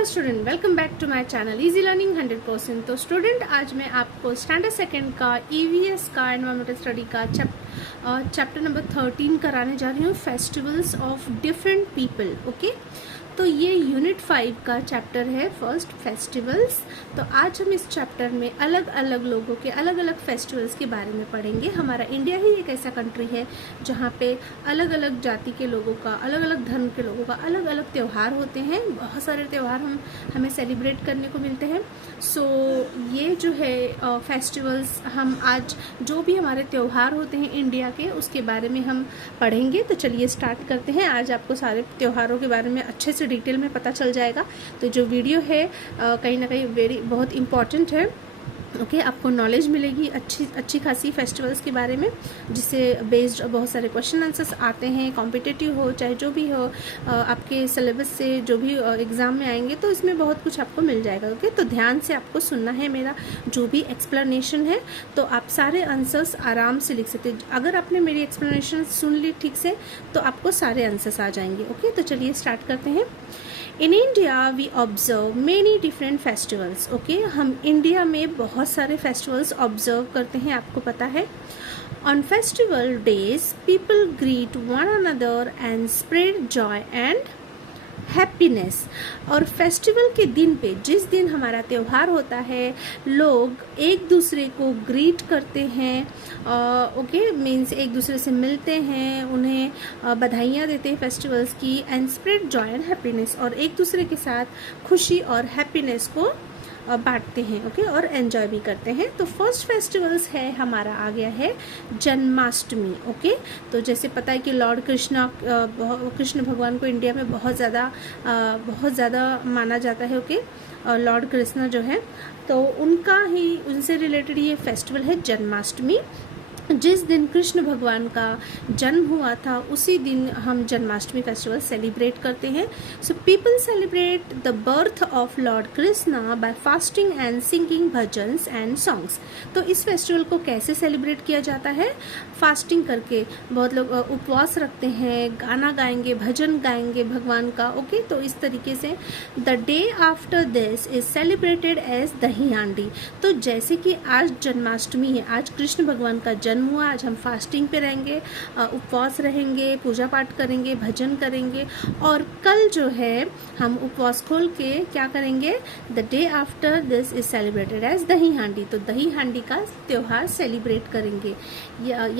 Hello student, welcome back to my channel easy learning 100%। तो student, आज मैं आपको स्टैंडर्ड सेकंड का ईवीएस का एनवायरमेंटल स्टडी का चैप्टर नंबर 13 कराने जा रही हूँ, festivals of different people. Okay, तो ये यूनिट 5 का चैप्टर है, फर्स्ट फेस्टिवल्स। तो आज हम इस चैप्टर में अलग अलग लोगों के अलग अलग फेस्टिवल्स के बारे में पढ़ेंगे। हमारा इंडिया ही एक ऐसा कंट्री है जहाँ पे अलग अलग जाति के लोगों का, अलग अलग धर्म के लोगों का अलग अलग त्यौहार होते हैं। बहुत सारे त्यौहार हमें सेलिब्रेट करने को मिलते हैं। सो ये जो है फेस्टिवल्स, हम आज जो भी हमारे त्यौहार होते हैं इंडिया के, उसके बारे में हम पढ़ेंगे। तो चलिए स्टार्ट करते हैं। आज आपको सारे त्योहारों के बारे में अच्छे से डिटेल में पता चल जाएगा। तो जो वीडियो है कहीं ना कहीं बहुत इम्पॉर्टेंट है। ओके, आपको नॉलेज मिलेगी अच्छी खासी फेस्टिवल्स के बारे में, जिससे बेस्ड बहुत सारे क्वेश्चन आंसर्स आते हैं। कॉम्पिटिटिव हो चाहे जो भी हो, आपके सिलेबस से जो भी एग्ज़ाम में आएंगे, तो इसमें बहुत कुछ आपको मिल जाएगा। ओके, तो ध्यान से आपको सुनना है मेरा जो भी एक्सप्लेनेशन है, तो आप सारे आंसर्स आराम से लिख सकते हैं। अगर आपने मेरी एक्सप्लेनेशन सुन ली ठीक से, तो आपको सारे आंसर्स आ जाएंगे। ओके, तो चलिए स्टार्ट करते हैं। In India we observe many different festivals. Okay, हम इंडिया में बहुत सारे फेस्टिवल्स ऑब्जर्व करते हैं, आपको पता है। On festival days people greet one another and spread Joy and happiness. और फेस्टिवल के दिन पे, जिस दिन हमारा त्यौहार होता है, लोग एक दूसरे को ग्रीट करते हैं। ओके, मीन्स एक दूसरे से मिलते हैं, उन्हें बधाइयाँ देते हैं फेस्टिवल्स की। And spread Joy and happiness, और एक दूसरे के साथ खुशी और हैप्पीनेस को बांटते हैं। ओके, और एंजॉय भी करते हैं। तो फर्स्ट फेस्टिवल्स है हमारा, आ गया है जन्माष्टमी। ओके, तो जैसे पता है कि लॉर्ड कृष्ण भगवान को इंडिया में बहुत ज़्यादा माना जाता है। ओके, लॉर्ड कृष्ण जो है, तो उनसे रिलेटेड ये फेस्टिवल है जन्माष्टमी। जिस दिन कृष्ण भगवान का जन्म हुआ था, उसी दिन हम जन्माष्टमी फेस्टिवल सेलिब्रेट करते हैं। So people celebrate the birth of lord Krishna by fasting and singing bhajans and songs. तो इस फेस्टिवल को कैसे सेलिब्रेट किया जाता है? फास्टिंग करके। बहुत लोग उपवास रखते हैं, गाना गाएंगे, भजन गाएंगे भगवान का। ओके, तो इस तरीके से the day after this is celebrated as Dahi Handi. तो जैसे कि आज जन्माष्टमी है, आज कृष्ण भगवान का जन्म हुआ, आज हम फास्टिंग पे रहेंगे, उपवास रहेंगे, पूजा पाठ करेंगे, भजन करेंगे। और कल जो है हम उपवास खोल के क्या करेंगे? The day after this is celebrated as Dahi Handi. तो दही हांडी का त्योहार सेलिब्रेट करेंगे।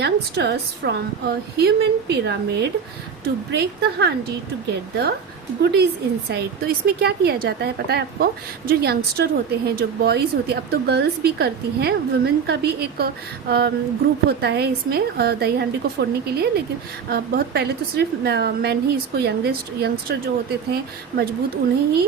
Youngsters from a human pyramid to break the handi to get the goodies inside. तो इसमें क्या किया जाता है पता है आपको? जो यंगस्टर होते हैं, जो बॉयज़ होती है, अब तो गर्ल्स भी करती हैं, वुमेन का भी एक ग्रुप होता है इसमें दही हांडी को फोड़ने के लिए। लेकिन बहुत पहले तो सिर्फ मैन ही इसको, यंगस्टर जो होते थे मजबूत, उन्हें ही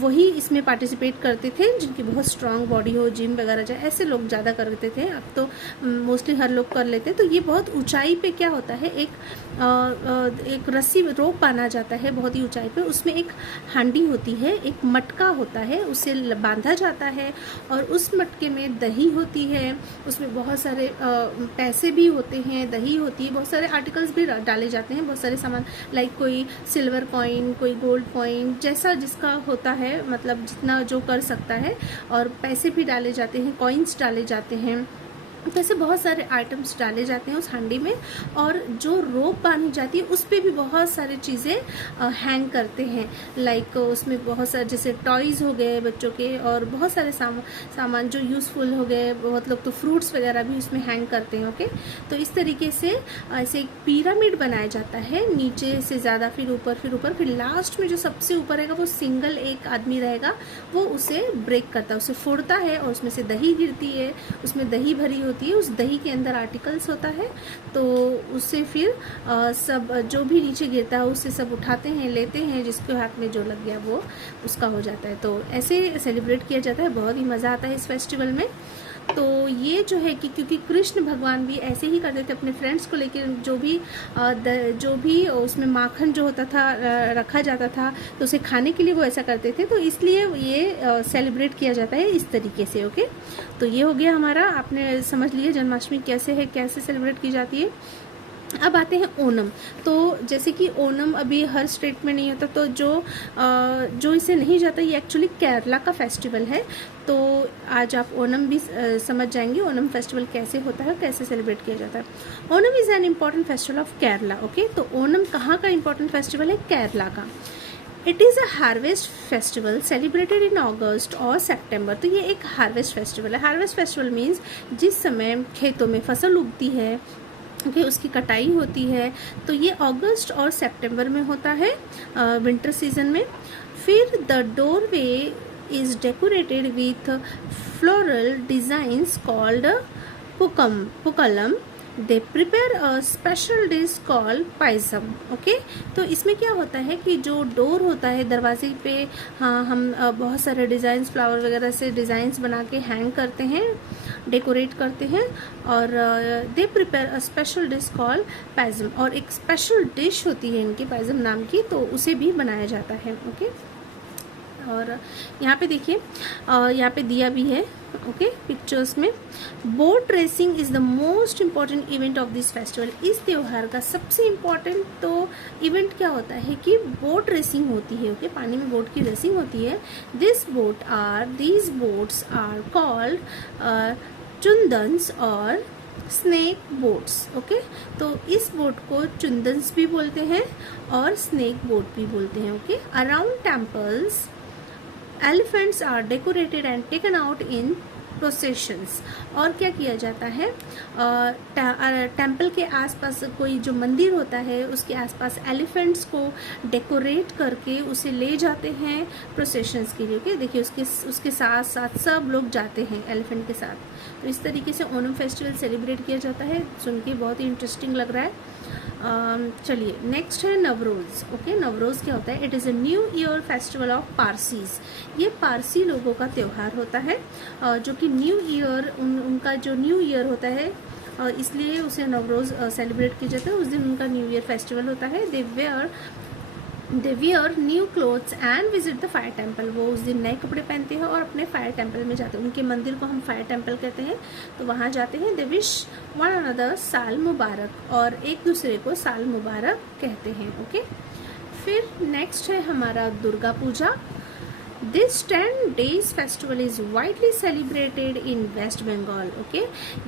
वही इसमें पार्टिसिपेट करते थे, जिनकी बहुत स्ट्रांग बॉडी हो, जिम वगैरह जाए, ऐसे लोग ज़्यादा करते थे। अब तो मोस्टली हर लोग कर लेते हैं। तो ये बहुत ऊंचाई पे क्या होता है, एक रस्सी रोप बांधा जाता है बहुत ही ऊंचाई पे, उसमें एक हांडी होती है, एक मटका होता है, उसे बांधा जाता है, और उस मटके में दही होती है, उसमें बहुत सारे पैसे भी होते हैं, दही होती है, बहुत सारे आर्टिकल्स भी डाले जाते हैं, बहुत सारे सामान, लाइक कोई सिल्वर कॉइन, कोई गोल्ड कॉइन, जैसा जिसका होता है, मतलब जितना जो कर सकता है। और पैसे भी डाले जाते हैं, कॉइन्स डाले जाते हैं, तो ऐसे बहुत सारे आइटम्स डाले जाते हैं उस हांडी में। और जो रोप बांधी जाती है, उस पर भी बहुत सारी चीज़ें हैंग करते हैं, लाइक उसमें बहुत सारे जैसे टॉयज़ हो गए बच्चों के, और बहुत सारे सामान जो यूज़फुल हो गए। बहुत लोग तो फ्रूट्स वगैरह भी उसमें हैंग करते हैं। ओके, तो इस तरीके से ऐसे एक पिरामिड बनाया जाता है, नीचे से ज़्यादा, फिर ऊपर, फिर लास्ट में जो सबसे ऊपर रहेगा वो सिंगल एक आदमी रहेगा, वो उसे ब्रेक करता है, उसे फोड़ता है, और उसमें से दही गिरती है, उसमें दही भरी होती है, उस दही के अंदर आर्टिकल्स होता है। तो उससे फिर सब जो भी नीचे गिरता है उससे सब उठाते हैं, लेते हैं, जिसके हाथ में जो लग गया वो उसका हो जाता है। तो ऐसे सेलिब्रेट किया जाता है, बहुत ही मज़ा आता है इस फेस्टिवल में। तो ये जो है कि क्योंकि कृष्ण भगवान भी ऐसे ही करते थे अपने फ्रेंड्स को लेकर, जो भी उसमें माखन जो होता था रखा जाता था, तो उसे खाने के लिए वो ऐसा करते थे। तो इसलिए ये सेलिब्रेट किया जाता है इस तरीके से। ओके, तो ये हो गया हमारा, आपने समझ लिया जन्माष्टमी कैसे है, कैसे सेलिब्रेट की जाती है। अब आते हैं ओणम। तो जैसे कि ओणम अभी हर स्टेट में नहीं होता, तो जो इसे नहीं जाता, ये एक्चुअली केरला का फेस्टिवल है। तो आज आप ओणम भी समझ जाएंगे, ओणम फेस्टिवल कैसे होता है, कैसे सेलिब्रेट किया जाता है। Onam is an important festival of Kerala. Okay, तो ओणम कहाँ का इम्पॉर्टेंट फेस्टिवल है? केरला का। It is a harvest festival celebrated in August और सेप्टेम्बर। तो ये एक हार्वेस्ट फेस्टिवल है। हार्वेस्ट फेस्टिवल मीन्स जिस समय खेतों में फसल उगती है, ओके, उसकी कटाई होती है, तो ये अगस्त और सितंबर में होता है, विंटर सीजन में। फिर the doorway is decorated with floral designs called pookalam. They prepare a special dish called payasam. Okay, तो इसमें क्या होता है कि जो डोर होता है दरवाजे पे, हाँ, हम बहुत सारे डिज़ाइंस, फ्लावर वगैरह से डिज़ाइंस बना के हैंग करते हैं, डेकोरेट करते हैं, और दे prepare a special dish called payasam. और एक स्पेशल डिश होती है इनकी पायसम नाम की, तो उसे भी बनाया जाता है। ओके, और यहाँ पे देखिए, यहाँ पे दिया भी है, ओके, पिक्चर्स में। Boat racing is the most important event of this festival. इस त्यौहार का सबसे इम्पॉर्टेंट तो इवेंट क्या होता है कि बोट रेसिंग होती है। ओके, पानी में बोट की रेसिंग होती है। दीज बोट्स आर कॉल्ड चुंदन्स और स्नेक बोट्स। ओके, तो इस बोट को चुंदन्स भी बोलते हैं और स्नेक बोट भी बोलते हैं। Okay, around temples elephants are decorated and taken out in processions. और क्या किया जाता है, टेम्पल के आसपास कोई जो मंदिर होता है उसके आसपास एलिफेंट्स को डेकोरेट करके उसे ले जाते हैं प्रोसेशंस के लिए। ओके, देखिए उसके साथ साथ सब लोग जाते हैं एलिफेंट के साथ। तो इस तरीके से ओणम फेस्टिवल सेलिब्रेट किया जाता है। सुन के बहुत ही इंटरेस्टिंग लग रहा है। चलिए नेक्स्ट है नवरोज़। ओके, नवरोज़ क्या होता है? It is a new year festival of Parsis. ये पारसी लोगों का त्यौहार होता है, जो कि न्यू ईयर, उनका जो न्यू ईयर होता है, इसलिए उसे नवरोज़ सेलिब्रेट किया जाता है। उस दिन उनका न्यू ईयर फेस्टिवल होता है। They wear new clothes and visit the fire temple. वो उस दिन नए कपड़े पहनते हैं और अपने फायर टेम्पल में जाते हैं। उनके मंदिर को हम फायर टेम्पल कहते हैं, तो वहाँ जाते हैं। दे विश वन अनदर साल मुबारक, और एक दूसरे को साल मुबारक कहते हैं। ओके, फिर नेक्स्ट है हमारा Durga Puja. This 10 days festival is widely celebrated in West Bengal. Okay,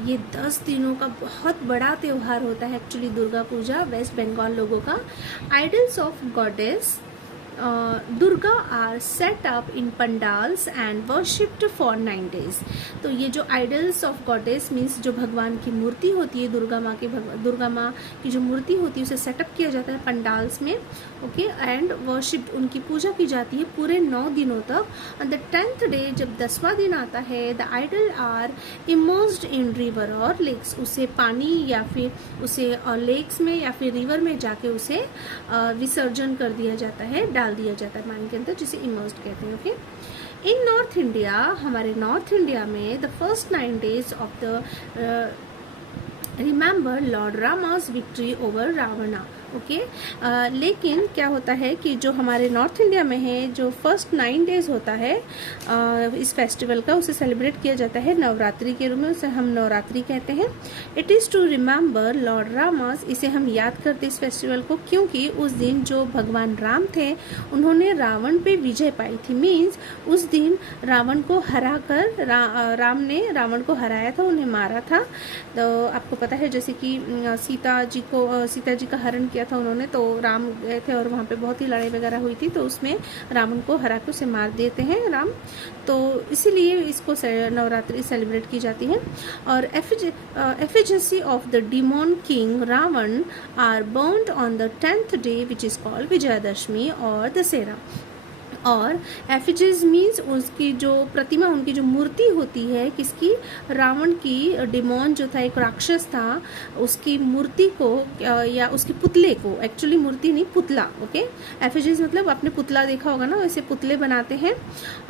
ये 10 दिनों का बहुत बड़ा त्यौहार होता है actually Durga Puja West Bengal लोगों का। Idols of goddess Durga are set up in pandals and worshipped for 9 days। तो ये जो आइडल्स ऑफ गॉडेस मीन्स जो भगवान की मूर्ति होती है, दुर्गा माँ की जो मूर्ति होती है उसे सेटअप किया जाता है पंडाल्स में। ओके, एंड वर्शिप्ड, उनकी पूजा की जाती है पूरे 9 दिनों तक। ऑन द 10th डे, जब 10वां दिन आता है, the idol are immersed in river और लेक्स। उसे पानी या फिर उसे लेक्स में या फिर रिवर में जाके उसे विसर्जन कर दिया जाता है, डाल दिया जाता है पानी के अंदर, जिसे इमर्स्ड कहते हैं। ओके, इन नॉर्थ इंडिया, हमारे नॉर्थ इंडिया में the first 9 days of the remember lord Rama's victory over Ravana. Okay, लेकिन क्या होता है कि जो हमारे नॉर्थ इंडिया में है, जो फर्स्ट 9 days होता है इस फेस्टिवल का, उसे सेलिब्रेट किया जाता है नवरात्रि के रूप में। उसे हम नवरात्रि कहते हैं। It is to remember lord Rama's. इसे हम याद करते इस फेस्टिवल को क्योंकि उस दिन जो भगवान राम थे उन्होंने रावण पे विजय पाई थी। मीन्स उस दिन रावण को हरा कर राम ने रावण को हराया था, उन्हें मारा था। तो आपको पता है जैसे कि सीता जी का हरण किया था उन्होंने, तो राम गए थे और वहाँ पे बहुत ही लड़ाई वगैरह हुई थी, तो उसमें रावण को हरा के उसे मार देते हैं राम। तो इसीलिए इसको नवरात्रि सेलिब्रेट की जाती है। और effigies of the demon king Ravan are burned on the 10th day which is called Vijayadashami और दशहरा। और एफिजेस मीन्स उसकी जो प्रतिमा, उनकी जो मूर्ति होती है, किसकी? रावण की। डिमोन जो था एक राक्षस था, उसकी मूर्ति को या उसके पुतले को, एक्चुअली मूर्ति नहीं पुतला। ओके, एफिजेस मतलब आपने पुतला देखा होगा ना, वैसे पुतले बनाते हैं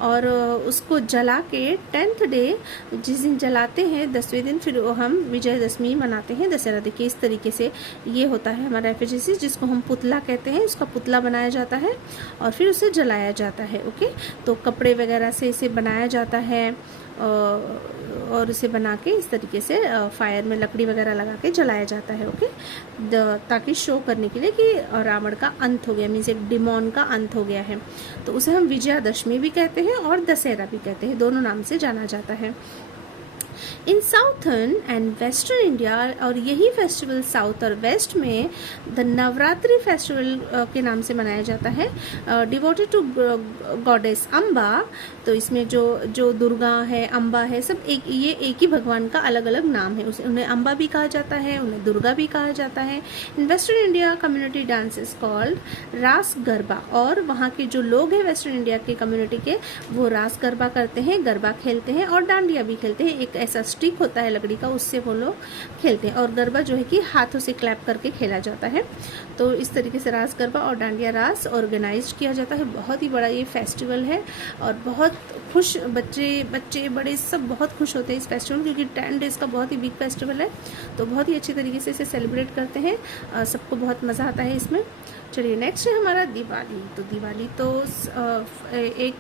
और उसको जला के 10th डे, जिस दिन जलाते हैं 10वें दिन, फिर हम विजयदशमी मनाते हैं, दशहरा। देखिए इस तरीके से ये होता है हमारा एफिजेस, जिसको हम पुतला कहते हैं। उसका पुतला बनाया जाता है और फिर उसे जलाया जाता है। ओके, तो कपड़े वगैरह से इसे बनाया जाता है और इसे बना के इस तरीके से फायर में लकड़ी वगैरह लगा के जलाया जाता है। ओके, ताकि शो करने के लिए कि रावण का अंत हो गया, मीन्स एक डिमोन का अंत हो गया है। तो उसे हम विजयादशमी भी कहते हैं और दशहरा भी कहते हैं, दोनों नाम से जाना जाता है। इन साउथर्न एंड वेस्टर्न इंडिया, और यही फेस्टिवल साउथ और वेस्ट में द नवरात्रि फेस्टिवल के नाम से मनाया जाता है, डिवोटेड टू गॉडेस अम्बा। तो इसमें जो दुर्गा है, अम्बा है, सब ये एक ही भगवान का अलग अलग नाम है। उन्हें अम्बा भी कहा जाता है, उन्हें दुर्गा भी कहा जाता है। In western India community dance is called रास गरबा, और वहाँ के जो लोग हैं वेस्टर्न इंडिया के कम्युनिटी के, वो रास गरबा करते हैं, गरबा खेलते हैं और डांडिया भी खेलते हैं। एक ऐसा स्टिक होता है लकड़ी का, उससे वो लोग खेलते हैं, और गरबा जो है कि हाथों से क्लैप करके खेला जाता है। तो इस तरीके से रास गरबा और डांडिया रास ऑर्गेनाइज किया जाता है। बहुत ही बड़ा ये फेस्टिवल है और बहुत खुश बच्चे बड़े सब बहुत खुश होते हैं इस फेस्टिवल, क्योंकि 10 डेज का बहुत ही बिग फेस्टिवल है। तो बहुत ही अच्छी तरीके से इसे सेलिब्रेट करते हैं, सबको बहुत मज़ा आता है इसमें। चलिए नेक्स्ट है हमारा दिवाली। तो दिवाली तो एक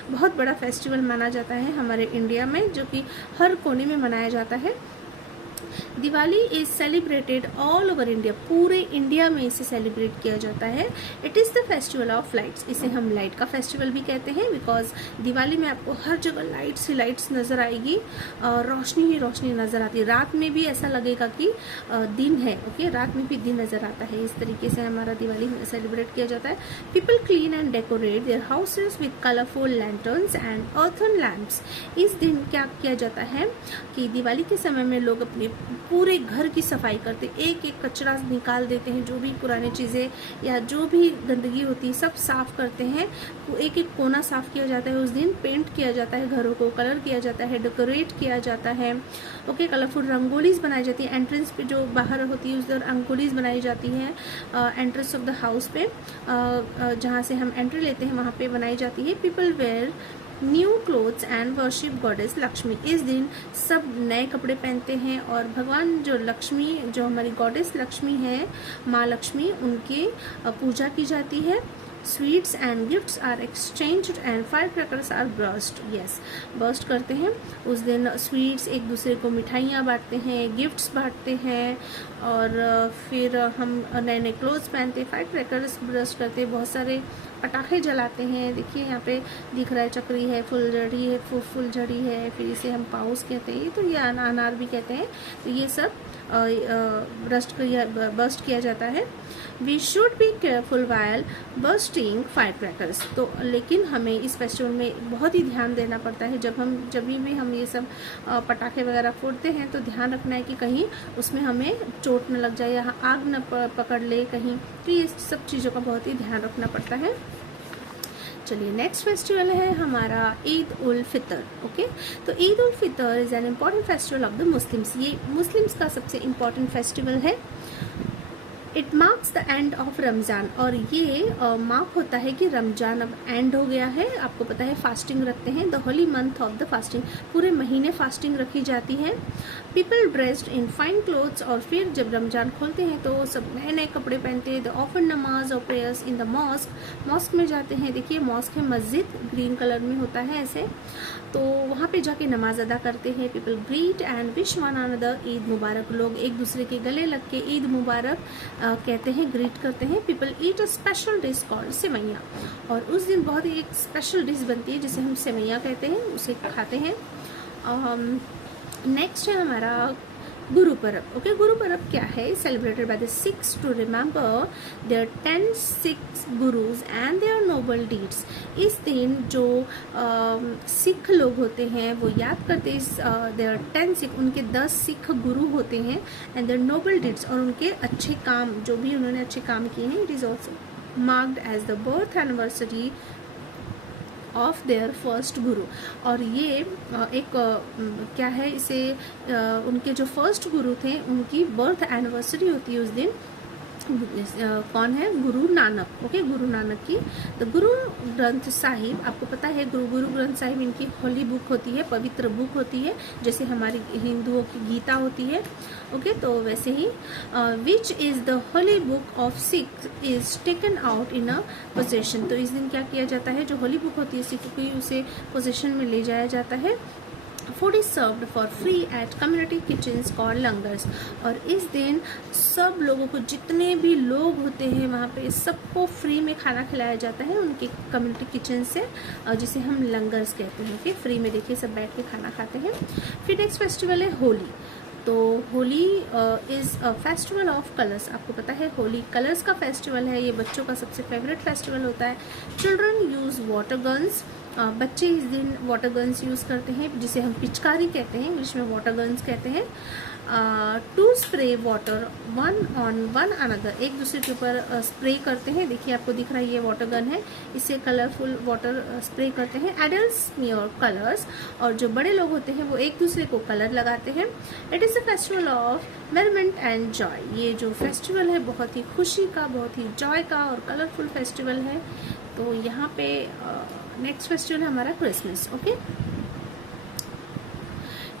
बहुत बड़ा फेस्टिवल माना जाता है हमारे इंडिया में, जो कि हर कोने में मनाया जाता है। Diwali is celebrated all over India, पूरे इंडिया में इसे सेलिब्रेट किया जाता है। It is the festival of lights, इसे हम लाइट का फेस्टिवल भी कहते हैं, बिकॉज दिवाली में आपको हर जगह लाइट्स ही लाइट्स नज़र आएगी, रोशनी ही रोशनी नज़र आती है। रात में भी ऐसा लगेगा कि दिन है। ओके, रात में भी दिन नज़र आता है। इस तरीके से हमारा दिवाली सेलिब्रेट किया जाता है। People clean and decorate their houses with colourful lanterns and earthen lamps. इस दिन क्या किया जाता है कि दिवाली के समय में लोग अपने पूरे घर की सफाई करते, एक एक कचरा निकाल देते हैं, जो भी पुरानी चीज़ें या जो भी गंदगी होती है सब साफ करते हैं। एक एक कोना साफ किया जाता है उस दिन, पेंट किया जाता है, घरों को कलर किया जाता है, डेकोरेट किया जाता है। ओके, कलरफुल रंगोलीज बनाई जाती है। एंट्रेंस पे जो बाहर होती है उस दिन रंगोलीज बनाई जाती है। एंट्रेंस ऑफ द हाउस पे जहाँ से हम एंट्री लेते हैं वहाँ पे बनाई जाती है। People wear new clothes and worship goddess Lakshmi. इस दिन सब नए कपड़े पहनते हैं और भगवान जो लक्ष्मी, जो हमारी गॉडेस लक्ष्मी है, माँ लक्ष्मी, उनकी पूजा की जाती है। Sweets and gifts are exchanged and fire crackers are burst. Yes, burst करते हैं उस दिन। स्वीट्स, एक दूसरे को मिठाइयाँ बांटते हैं, गिफ्ट्स बांटते हैं, और फिर हम नए नए क्लोथ्स पहनते हैं, फायर क्रैकर्स बर्स्ट करते हैं, बहुत सारे पटाखे जलाते हैं। देखिए यहाँ पे दिख रहा है, चक्री है, फुलझड़ी है, फुलझड़ी है, फिर इसे हम पाउस कहते हैं, तो ये अनार भी कहते हैं। तो ये सब बर्स्ट किया जाता है। We should be careful while bursting fire crackers. तो लेकिन हमें इस फेस्टिवल में बहुत ही ध्यान देना पड़ता है। जब भी हम ये सब पटाखे वगैरह फोड़ते हैं तो ध्यान रखना है कि कहीं उसमें हमें चोट न लग जाए या आग न पकड़ ले कहीं, तो ये सब चीज़ों का बहुत ही ध्यान रखना पड़ता है। चलिए नेक्स्ट फेस्टिवल है हमारा ईद उल फितर। ओके, तो Eid ul Fitr is an important festival of the Muslims. ये मुस्लिम्स का सबसे इम्पॉर्टेंट फेस्टिवल है। It marks the end of Ramzan, और ये मार्क होता है कि रमज़ान अब एंड हो गया है। आपको पता है फास्टिंग रखते हैं, the Holi month of the fasting, पूरे महीने फास्टिंग रखी जाती है। People dressed in fine clothes, और फिर जब रमज़ान खोलते हैं तो सब नए नए कपड़े पहनते हैं। द ऑफर नमाज और प्रेयर्स इन द मॉस्क में जाते हैं। देखिए मॉस्क है, मस्जिद ग्रीन कलर में होता है ऐसे, तो वहाँ पे जाके नमाज अदा करते हैं। People greet and wish one another Eid Mubarak, लोग एक दूसरे के गले लग के ईद मुबारक कहते हैं, ग्रीट करते हैं। पीपल ईट अ स्पेशल डिश कॉल्ड सेवैया, और उस दिन बहुत ही एक स्पेशल डिश बनती है जिसे हम सेवैया कहते हैं, उसे खाते हैं। नेक्स्ट है हमारा गुरु पर्व। ओके, गुरु पर्व क्या है? Celebrated by the Sikhs to remember their 10 Sikh gurus and their noble deeds. इस दिन जो सिख लोग होते हैं वो याद करते हैं देयर 10 सिख, उनके 10 सिख गुरु होते हैं, एंड देयर नोबल डीड्स, और उनके अच्छे काम, जो भी उन्होंने अच्छे काम किए हैं। It is also marked as the birth anniversary of their first guru, और ये एक क्या है, इसे उनके जो फर्स्ट गुरु थे उनकी बर्थ एनिवर्सरी होती है उस दिन, कौन है? गुरु नानक। ओके, गुरु नानक की तो गुरु ग्रंथ साहिब, आपको पता है गुरु ग्रंथ साहिब इनकी होली बुक होती है, पवित्र बुक होती है, जैसे हमारी हिंदुओं की गीता होती है। ओके, तो वैसे ही which is the holy book of Sikh is taken out in a procession. तो इस दिन क्या किया जाता है? जो होली बुक होती है सिखों की, उसे पोजेशन में ले जाया जाता है। Food is served for free at community kitchens और लंगर्स। और इस दिन सब लोगों को, जितने भी लोग होते हैं वहाँ पे, सबको फ्री में खाना खिलाया जाता है उनके कम्युनिटी किचन से, जिसे हम लंगर्स कहते हैं। ओके, फ्री में देखिए सब बैठ के खाना खाते हैं। फिर नेक्स्ट फेस्टिवल है होली। तो Holi is a festival of colours. आपको पता है होली कलर्स का फेस्टिवल है, ये बच्चों का सबसे फेवरेट फेस्टिवल होता है। Children use water guns. बच्चे इस दिन वाटर गन्स यूज़ करते हैं, जिसे हम पिचकारी कहते हैं, इंग्लिश में वाटर गन्स कहते हैं। To spray water one on one another, एक दूसरे के ऊपर स्प्रे करते हैं। देखिए आपको दिख रहा है ये वाटर गन है, इससे कलरफुल वाटर स्प्रे करते हैं। एडल्ट्स स्मीयर कलर्स, और जो बड़े लोग होते हैं वो एक दूसरे को कलर लगाते हैं। It is a festival of merriment and joy. ये जो फेस्टिवल है बहुत ही खुशी का, बहुत ही जॉय का और कलरफुल फेस्टिवल है। तो यहाँ पे नेक्स्ट फेस्टिवल है हमारा Christmas. Okay,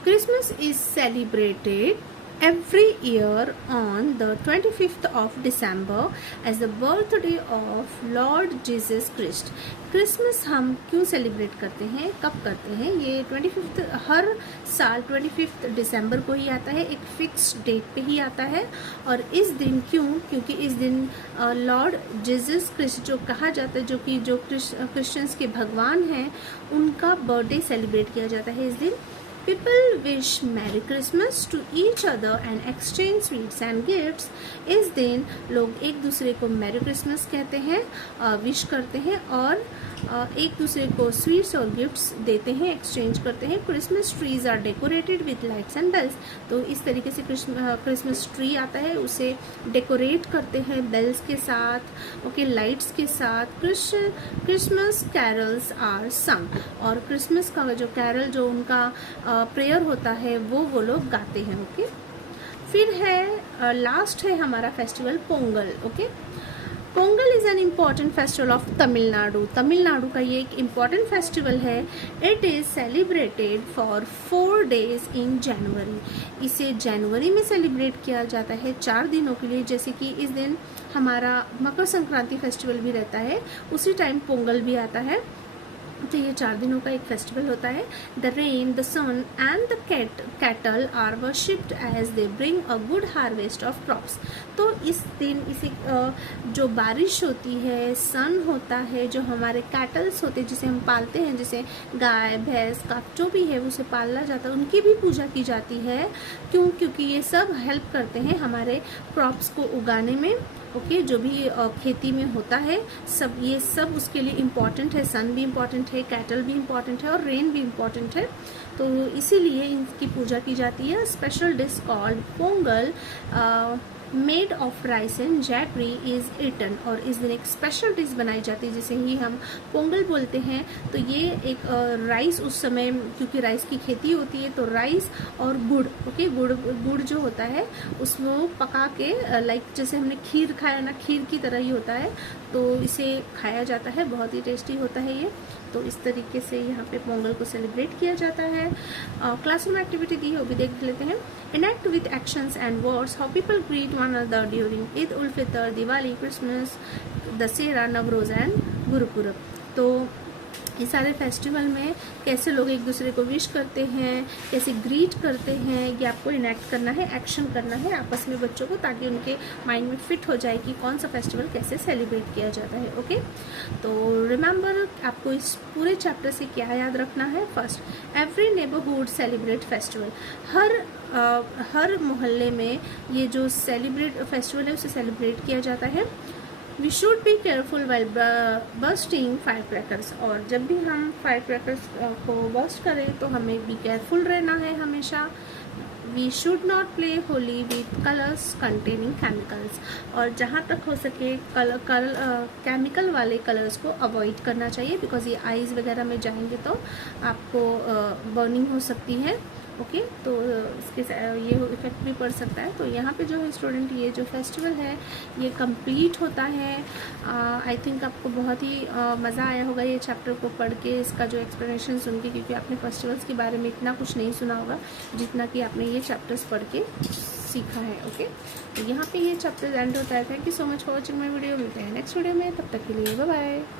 Christmas is celebrated every year on the 25th of December as the birthday of Lord Jesus Christ. Christmas हम क्यों सेलिब्रेट करते हैं, कब करते हैं? ये 25 हर साल 25 दिसंबर को ही आता है, एक फिक्स डेट पे ही आता है। और इस दिन क्यों? क्योंकि इस दिन लॉर्ड जीसस क्रिस्ट जो कहा जाता है, जो क्रिश्चियंस के भगवान हैं, उनका बर्थडे सेलिब्रेट किया जाता है इस दिन। People wish Merry Christmas to each other and exchange sweets and gifts. इस दिन लोग एक दूसरे को मैरी क्रिसमस कहते हैं, विश करते हैं और एक दूसरे को स्वीट्स और गिफ्ट्स देते हैं, एक्सचेंज करते हैं। Christmas trees are decorated with lights and bells. तो इस तरीके से क्रिसमस ट्री आता है, उसे डेकोरेट करते हैं बेल्स के साथ, ओके, लाइट्स के साथ। क्रिसमस कैरल्स आर संग, और क्रिसमस का जो कैरल, जो उनका प्रेयर होता है, वो लोग गाते हैं। ओके, फिर है लास्ट है हमारा festival Pongal. Okay, Pongal is an important festival of Tamil Nadu. Tamil Nadu का ये एक इम्पॉर्टेंट फेस्टिवल है। It is celebrated for 4 days इन जनवरी। इसे जनवरी में सेलिब्रेट किया जाता है 4 दिनों के लिए। जैसे कि इस दिन हमारा मकर संक्रांति फेस्टिवल भी रहता है, उसी टाइम पोंगल भी आता है। तो ये 4 दिनों का एक फेस्टिवल होता है। The rain, the sun and the cattle are worshipped as they bring a good harvest of crops. तो इस दिन इसे जो बारिश होती है, सन होता है, जो हमारे कैटल्स होते हैं जिसे हम पालते हैं, जैसे गाय भैंस का जो भी है उसे पाला जाता है, उनकी भी पूजा की जाती है। क्यों? क्योंकि ये सब हेल्प करते हैं हमारे क्रॉप्स को उगाने में। ओके, जो भी खेती में होता है, सब ये सब उसके लिए इम्पॉर्टेंट है। सन भी इम्पॉर्टेंट है, कैटल भी इम्पॉर्टेंट है और रेन भी इम्पॉर्टेंट है। तो इसीलिए इनकी पूजा की जाती है। Special dish called Pongal made of rice and jaggery is eaten. और इस दिन एक स्पेशल डिश बनाई जाती है जिसे ही हम पोंगल बोलते हैं। तो ये एक राइस, उस समय क्योंकि राइस की खेती होती है, तो राइस और गुड़, ओके, गुड़ जो होता है उसको पका के, लाइक जैसे हमने खीर खाया ना, खीर की तरह ही होता है, तो इसे खाया जाता है। बहुत ही टेस्टी होता है ये। तो इस तरीके से यहाँ पे पोंगल को सेलिब्रेट किया जाता है। क्लासरूम एक्टिविटी दी है, वो भी देख लेते हैं। Enact with actions and words how people greet one another during Eid ul Fitr, Diwali, Christmas, Dussehra, Navroz and Gurpurab. तो ये सारे फेस्टिवल में कैसे लोग एक दूसरे को विश करते हैं, कैसे ग्रीट करते हैं, ये आपको इनेक्ट करना है, एक्शन करना है आपस में बच्चों को, ताकि उनके माइंड में फिट हो जाए कि कौन सा फेस्टिवल कैसे सेलिब्रेट किया जाता है। ओके, तो रिमेंबर आपको इस पूरे चैप्टर से क्या याद रखना है। First, every neighbourhood celebrate festival. हर मोहल्ले में ये जो फेस्टिवल है उसे सेलिब्रेट किया जाता है। We should be careful while bursting fire crackers. और जब भी हम फायर क्रैकर्स को बर्स्ट करें तो हमें बी केयरफुल रहना है हमेशा। We should not play Holi with colours containing chemicals. और जहाँ तक हो सके केमिकल वाले कलर्स को अवॉइड करना चाहिए, बिकॉज ये आईज वगैरह में जाएंगे तो आपको बर्निंग हो सकती है। ओके। तो इसके ये इफेक्ट भी पड़ सकता है। तो यहाँ पे जो है स्टूडेंट, ये जो फेस्टिवल है ये कंप्लीट होता है। आई थिंक आपको बहुत ही मज़ा आया होगा ये चैप्टर को पढ़ के, इसका जो एक्सप्लेनेशन सुन के, क्योंकि आपने फेस्टिवल्स के बारे में इतना कुछ नहीं सुना होगा जितना कि आपने ये चैप्टर्स पढ़ के सीखा है। ओके, तो यहाँ पे ये चैप्टर एंड होता है। Thank you so much for watching my video. मिलते हैं नेक्स्ट वीडियो में, तब तक के लिए बाय बाय।